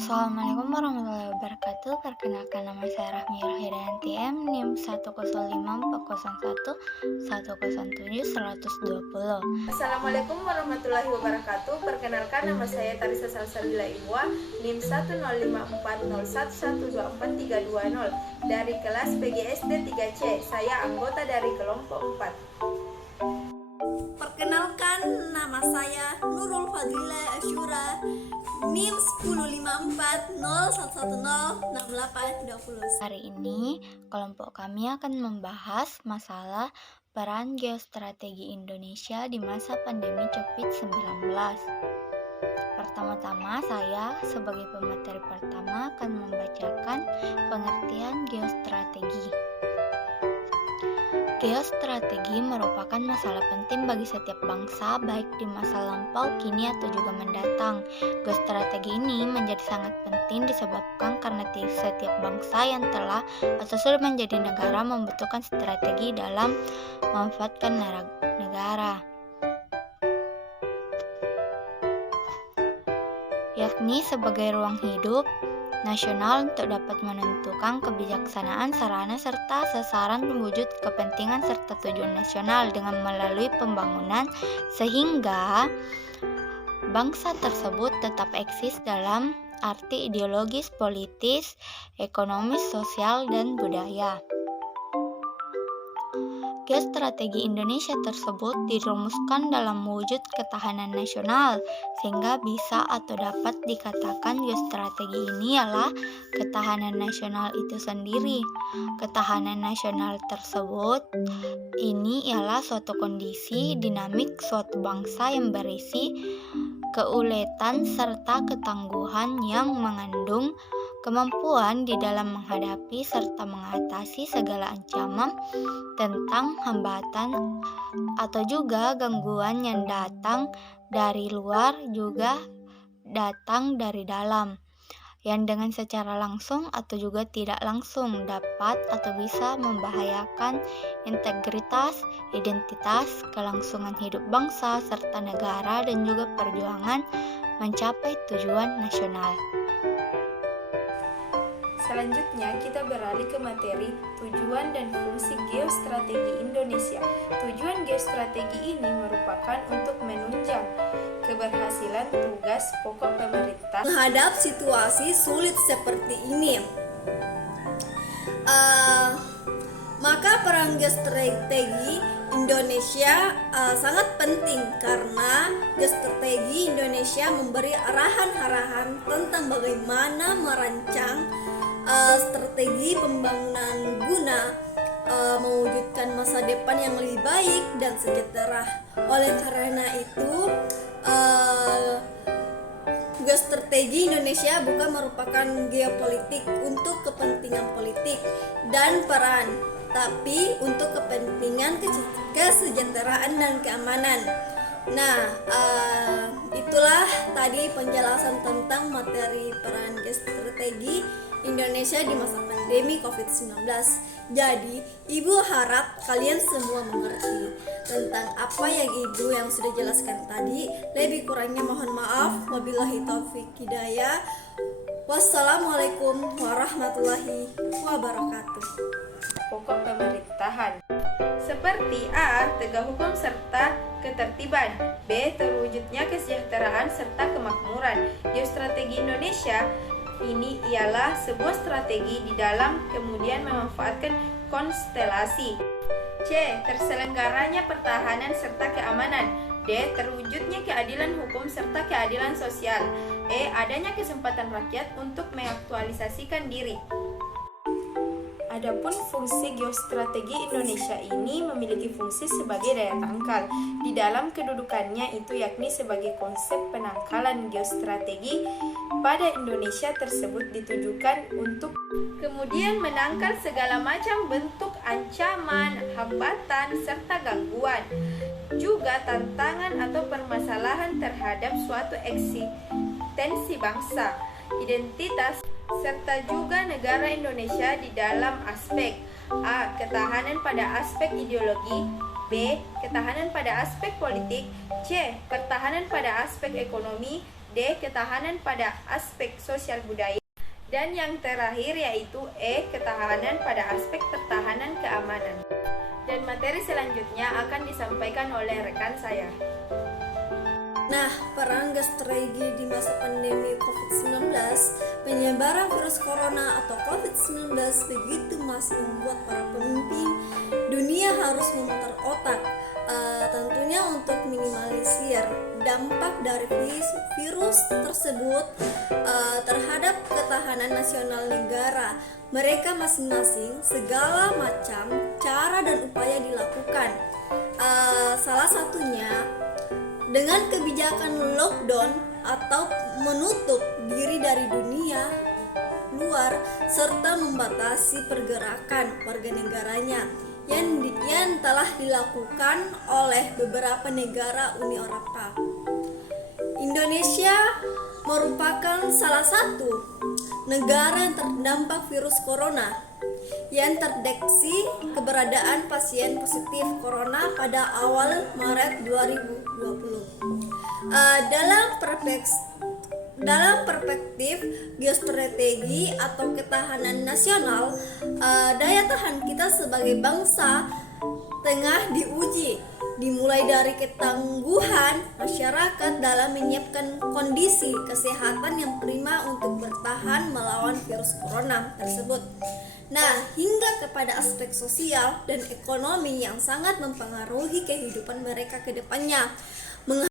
Assalamualaikum warahmatullahi wabarakatuh. Perkenalkan nama saya Rahmiul Hidayanti M, NIM 105401107 107 120. Assalamualaikum warahmatullahi wabarakatuh. Perkenalkan nama saya Tarisa Salsabila Iwa, NIM 10540112432 dari kelas PGSD 3C. Saya anggota dari kelompok 4. Perkenalkan, nama saya Nurul Fadlila Asyura, NIM 1054011106820. Hari ini, kelompok kami akan membahas masalah peran geostrategi Indonesia di masa pandemi COVID-19. Pertama-tama, saya sebagai pemateri pertama akan membacakan pengertian geostrategi. Geostrategi merupakan masalah penting bagi setiap bangsa, baik di masa lampau, kini, atau juga mendatang. Geostrategi ini menjadi sangat penting disebabkan karena setiap bangsa yang telah atau sudah menjadi negara membutuhkan strategi dalam memanfaatkan negara, yakni sebagai ruang hidup nasional untuk dapat menentukan kebijaksanaan, sarana, serta sasaran wujud kepentingan serta tujuan nasional dengan melalui pembangunan sehingga bangsa tersebut tetap eksis dalam arti ideologis, politis, ekonomis, sosial, dan budaya. Geostrategi Indonesia tersebut dirumuskan dalam wujud ketahanan nasional, sehingga bisa atau dapat dikatakan geostrategi ini ialah ketahanan nasional itu sendiri. Ketahanan nasional tersebut ini ialah suatu kondisi dinamik suatu bangsa yang berisi keuletan serta ketangguhan yang mengandung kemampuan di dalam menghadapi serta mengatasi segala ancaman tentang hambatan atau juga gangguan yang datang dari luar juga datang dari dalam, yang dengan secara langsung atau juga tidak langsung dapat atau bisa membahayakan integritas, identitas, kelangsungan hidup bangsa serta negara dan juga perjuangan mencapai tujuan nasional. Selanjutnya kita beralih ke materi tujuan dan fungsi geostrategi Indonesia. Tujuan geostrategi ini merupakan untuk menunjang keberhasilan tugas pokok pemerintah Menghadap situasi sulit seperti ini, maka peran geostrategi Indonesia sangat penting karena geostrategi Indonesia memberi arahan-arahan tentang bagaimana merancang strategi pembangunan guna mewujudkan masa depan yang lebih baik dan sejahtera. Oleh karena itu, geostrategi Indonesia bukan merupakan geopolitik untuk kepentingan politik dan peran, tapi untuk kepentingan kesejahteraan dan keamanan. Nah, itulah tadi penjelasan tentang materi peran geostrategi Indonesia di masa pandemi COVID-19. Jadi, Ibu harap kalian semua mengerti tentang apa yang sudah jelaskan tadi. Lebih kurangnya mohon maaf. Wabillahi taufik hidayah. Wassalamualaikum warahmatullahi wabarakatuh. pokok pemerintahan seperti A. Tegak hukum serta ketertiban, B. Terwujudnya kesejahteraan serta kemakmuran. Geostrategi Indonesia ini ialah sebuah strategi di dalam kemudian memanfaatkan konstelasi. C. Terselenggaranya pertahanan serta keamanan. D. Terwujudnya keadilan hukum serta keadilan sosial. E. Adanya kesempatan rakyat untuk mengaktualisasikan diri. Adapun fungsi geostrategi Indonesia ini memiliki fungsi sebagai daya tangkal di dalam kedudukannya itu, yakni sebagai konsep penangkalan geostrategi pada Indonesia tersebut ditujukan untuk kemudian menangkal segala macam bentuk ancaman, hambatan, serta gangguan, juga tantangan atau permasalahan terhadap suatu eksistensi bangsa, identitas, serta juga negara Indonesia di dalam aspek A. Ketahanan pada aspek ideologi, B. Ketahanan pada aspek politik, C. Pertahanan pada aspek ekonomi, D. Ketahanan pada aspek sosial budaya. Dan yang terakhir yaitu E. Ketahanan pada aspek pertahanan keamanan. Dan materi selanjutnya akan disampaikan oleh rekan saya. Nah, peran strategi di masa pandemi COVID-19, penyebaran virus corona atau COVID-19 begitu masih membuat para pemimpin dunia harus memutar otak, tentunya untuk minimalisir dampak dari virus tersebut terhadap ketahanan nasional negara mereka masing-masing. Segala macam cara dan upaya dilakukan, salah satunya dengan kebijakan lockdown atau menutup diri dari dunia luar serta membatasi pergerakan warga negaranya yang telah dilakukan oleh beberapa negara Uni Eropa. Indonesia merupakan salah satu negara yang terdampak virus corona yang terdeteksi keberadaan pasien positif corona pada awal Maret 2020. Dalam perspektif geostrategi atau ketahanan nasional, daya tahan kita sebagai bangsa tengah diuji, dimulai dari ketangguhan masyarakat dalam menyiapkan kondisi kesehatan yang prima untuk bertahan melawan virus corona tersebut. Nah, hingga kepada aspek sosial dan ekonomi yang sangat mempengaruhi kehidupan mereka ke depannya.